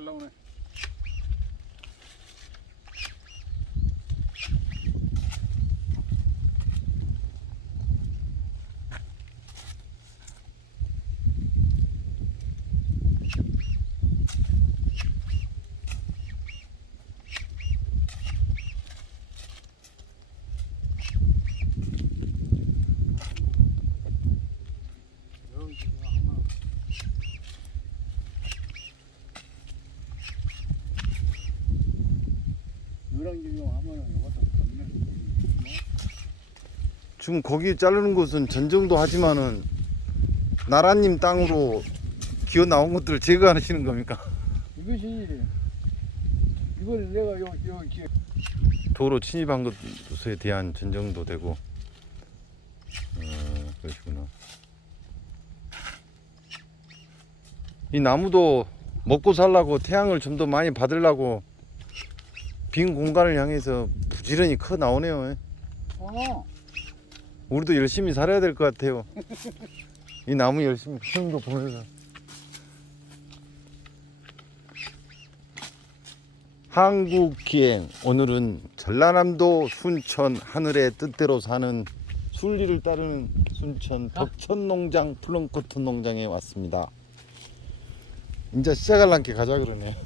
alone. 지금 거기 자르는 곳은 전정도 하지만은 나라님 땅으로 기어 나온 것들을 제거하시는 겁니까? 이것이 이걸 내가 요, 요, 기 도로 침입한 것에 대한 전정도 되고. 어, 그러시구나. 이 나무도 먹고 살라고 태양을 좀 더 많이 받으려고 빈 공간을 향해서 부지런히 커 나오네요. 어, 우리도 열심히 살아야 될 것 같아요. 이 나무 열심히 키우는 거 보면서. 한국 기행 오늘은 전라남도 순천 하늘의 뜻대로 사는 순리를 따르는 순천 덕천 농장 플런커튼 농장에 왔습니다. 이제 시작할란게 가자 그러네.